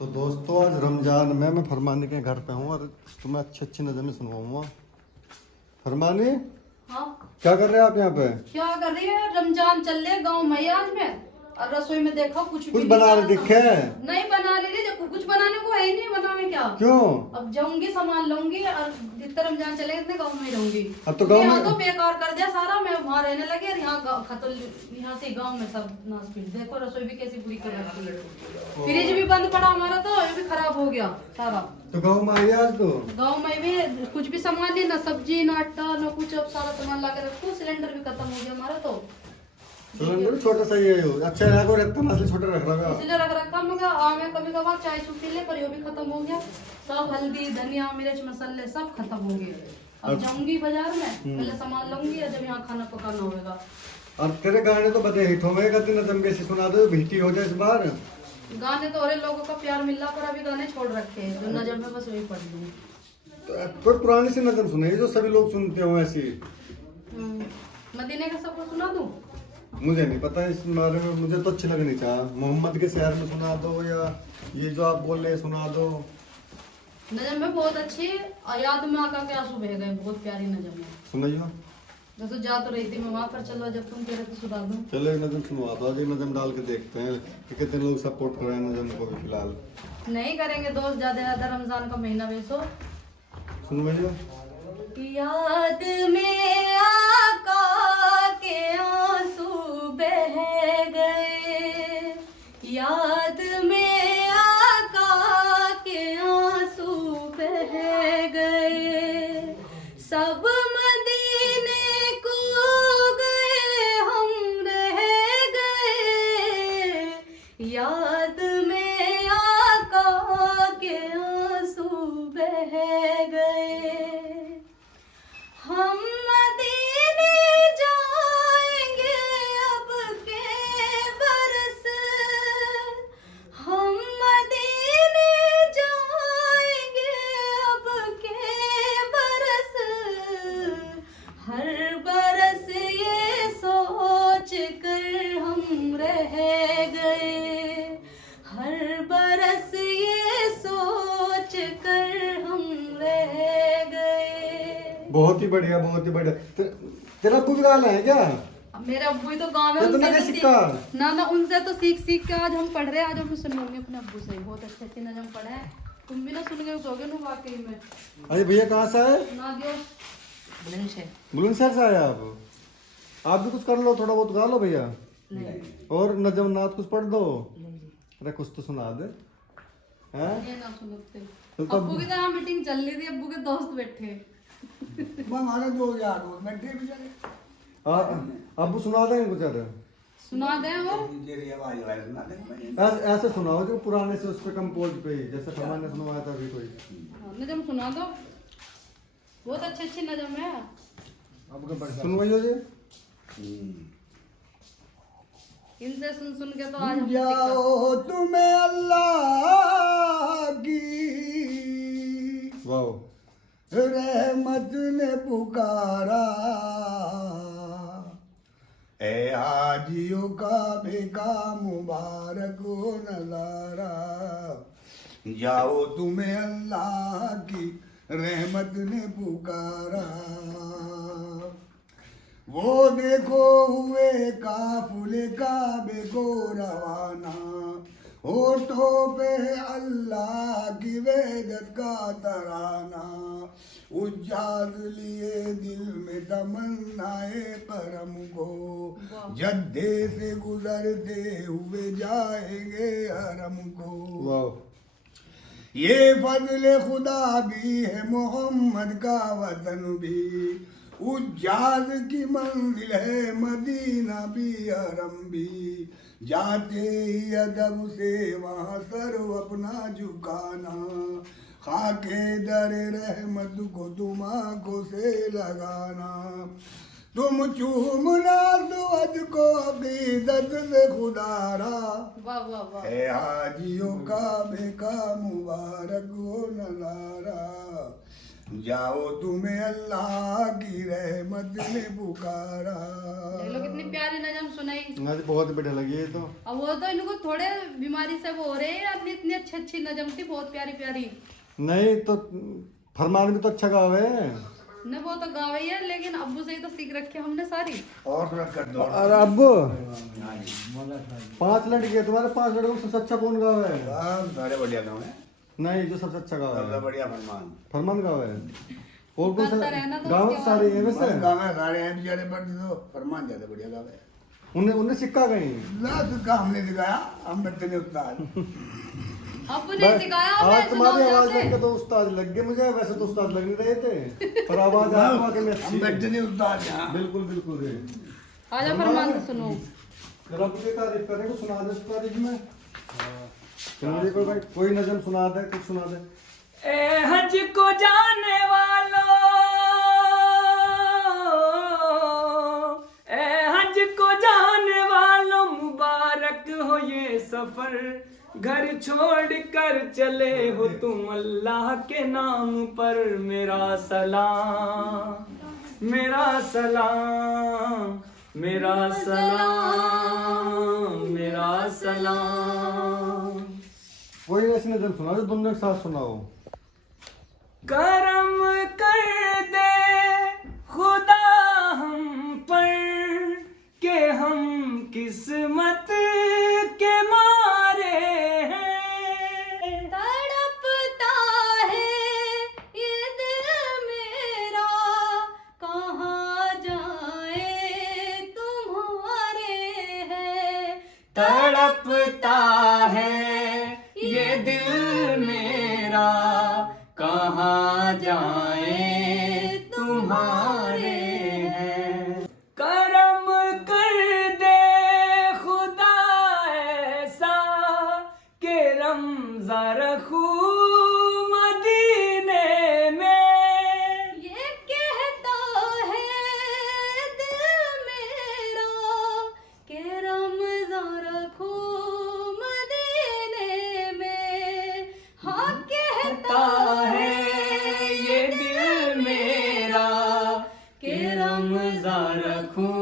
तो दोस्तों आज रमजान में मैं फरमानी के घर पे हूँ और तुम्हें अच्छी अच्छी नज़में सुनवाऊंगा। फरमानी, हाँ, क्या कर रहे हैं आप यहाँ पे? क्या कर रही है? रमजान चल रहे गांव में आज में। और रसोई में देखो कुछ भी कुछ नहीं बना रहे सारा दिखे? नहीं बना रही देखो, कुछ बनाने को है ही नहीं, बताओ मैं क्या। क्यों? अब जाऊंगी सामान लूंगी और जितना रमजान चलेगा इतने गांव में ही रहूंगी। अब तो गाँव यहाँ में तो बेकार कर दिया सारा, मैं वहाँ रहने लगी और यहाँ खतल यहाँ से गांव में सब नाश पीट। देखो रसोई भी कैसी बुरी कर रखी है, फ्रिज भी बंद पड़ा हमारा, तो ये भी खराब हो गया सारा। तो गाँव में आई आज तो गांव में भी कुछ भी सामान नहीं, ना सब्जी ना आटा ना कुछ, अब सारा सामान ला के रखो। सिलेंडर भी खत्म हो गया हमारा, तो सिलेंडर छोटा सा ही है यो। अच्छा है को रखता ना छोटा रख रहा है। इसलिए रख रखा मगर मैं कभी कभार चाय चूट ले, पर ये भी खत्म हो गया। सब हल्दी धनिया मिर्च मसाले सब खत्म हो गए। अब जाऊंगी बाजार में, पहले सामान लूंगी और जब यहाँ खाना पकाना होगा। और तेरे गाने तो बते हिट होंगे, कितने नज़म कैसे सुना दो भीटी हो जाए इस बार। गाने तो और लोगों का प्यार मिल रहा, पर अभी गाने छोड़ रखे हैं, जो नजर में बस वही पढ़ लूँ। तो कोई पुरानी सी नज़म सुनाइए जो सभी लोग सुनते हो ऐसी। मदीने का सबको सुना दूं? मुझे नहीं पता इस बारे में, मुझे तो अच्छी लगनी चाहिए। मोहम्मद के शहर में सुना दो या ये जो आप बोल रहे हैं सुना दो। नजर में बहुत अच्छी और याद में आका के आंसू बह गए, बहुत प्यारी नजर में। सुनाइयो। जैसे जा तो रही थी मैं वहां पर, चलो जब तुम कह रहे तो सुना दूं। चलो एक नज़म सुनवा दो, आज एक नज़म डाल के देखते हैं कि कितने लोग सपोर्ट कर रहे हैं नज़म को भी फिलहाल। नहीं करेंगे दोस्त, ज्यादा रमजान का महीना वैसो। सुनवाइयो। याद में आका के आंसू बह गए, याद में आका के आंसू बह गए, सब मदीने को गए हम रह गए, याद में आका के आंसू बह गए, हम मदीने जाएंगे अब के बरस, हम मदीने जाएंगे अब के बरस, हर बरस ये सोच कर हम रह गए, हर बरस ये सोच कर हम रह गए। बहुत ही बढ़िया, बहुत ही बढ़िया। तेरा अब्बू भी गाना है क्या? मेरा अब्बू ही तो गाँव में, तो उनसे क्या तो सीखा? ना उनसे तो सीख के आज हम पढ़ रहे हैं। आज हम सुनूंगे अपने अब्बू से, बहुत अच्छे अच्छे नजम पढ़े हैं। तुम भी ना सुन गए कहोगे ना वाकई में। अरे भैया कहाँ से आए? ना दियो बुलंदशहर। बुलंदशहर से आए आप भी कुछ कर लो, थोड़ा बहुत गा लो भैया। और नजम नाथ कुछ पढ़ दो। अरे कुछ तो सुना दे। हैं? ये ना सुनते। तो अब्बू की तो यहाँ मीटिंग चल रही थी, अब्बू के दोस्त बैठे। हमारे 2000 घंटे भी चले। अब्बू सुना देंगे कुछ? अरे सुना दे और तेरी आवाज वाले सुना देंगे। ऐसे सुनाओ जो पुराने से उस पे कंपोज पे ही, जैसे फरमान ने सुनवाया था अभी कोई। नजम सुना दो, बहुत अच्छे अच्छे नजम है। सुनवाइयो जी। इनसे सुन के तो आज हम जाओ तुम्हें अल्लाह की वाह। रहमत ने पुकारा, ए हाजियों का बेका मुबारक हो नजारा, जाओ तुम्हें अल्लाह की रहमत ने पुकारा, वो देखो हुए काफिले काबे को रवाना, होठों पे अल्लाह की वेदत का तराना, उजाद लिए दिल में तमन्नाए परम को, जद्दे से गुजरते हुए जाएंगे हरम को। वाह। ये फजल खुदा भी है मोहम्मद का वतन भी, उज्जाज की मंजिल है मदीना भी हरम भी, जाते ही अदब से वहाँ सर अपना झुकाना, खाके दर रहमत को तुम आंखों से लगाना, तुम चूमना सुअद को अकीदत से खुदारा, वाह वाह वाह। है हाजियों का बेका मुबारक हो नजारा, जाओ तुम्हें अल्लाह की रहमत ने पुकारा। ये लोग इतनी प्यारी नज़म सुनाई। आज बहुत बढ़िया लगी ये तो। अब वो तो इनको थोड़े बीमारी से वो हो रहे हैं, अपनी इतनी अच्छी अच्छी नज़म थी, बहुत प्यारी प्यारी। नहीं तो फरमान भी तो अच्छा गावे। न वो तो गावे ही है, लेकिन अब्बू से ही तो सीख रखी हमने सारी। और थोड़ा कर दो। और अब्बू 5 लड़के तुम्हारे, 5 लड़कों में सबसे अच्छा कौन गावे है? सारे बढ़िया गाँव है। नहीं, जो सबसे अच्छा गावे सबसे है बढ़िया फरमान। फरमान गावे है। और कौन सा करता रहना तो गाँव उसके सारे हैं वैसे? गाँव में सारे हैं बेचारे, पर तो फरमान ज्यादा बढ़िया गाँव है। उन्हें उन्हें सिक्का कहीं। ना सिक्का हमने सिखाया, हम बच्चे ने उस्ताद। अब्बू ने सिखाया हमें। आज तुम्हारी सुनाओ आवाज जाके। देख के तो उस्ताद लग गए मुझे, वैसे तो उस्ताद लग नहीं रहे थे, पर आवाज आपके में हम अच्छी है। बच्चे ने उस्ताद यहाँ। बिल्कुल बिल्कुल है। आजा फरमान सुनो। रब की तारीफ करे, कुछ सुना दे इस तारीफ में। तो मुझे कोई नज़म सुना दे, कुछ सुना दे। ए हज को जाने वालों, ए हज को जाने वालों, मुबारक हो ये सफर, घर छोड़ कर चले हो तुम अल्लाह के नाम पर। मेरा सलाम, मेरा सलाम, मेरा सलाम, मेरा सलाम। कोई ऐसी नज़म सुना जो दोनों एक साथ सुनाओ। करम कर दे खुदा हम पर के हम किस्मत के मारे हैं। तड़पता है ये दिल मेरा, कहाँ जाए तुम्हारे हैं। तड़पता है ये दिल मेरा, कहाँ जाए तुम्हारे हैं। करम कर दे खुदा ऐसा के रमज़ा रखूं मदीने में। ये कहता है दिल मेरा कि रमज़ान रखूं मदीने में। हाँ कहता है ये दिल मेरा कि रमज़ा रखूं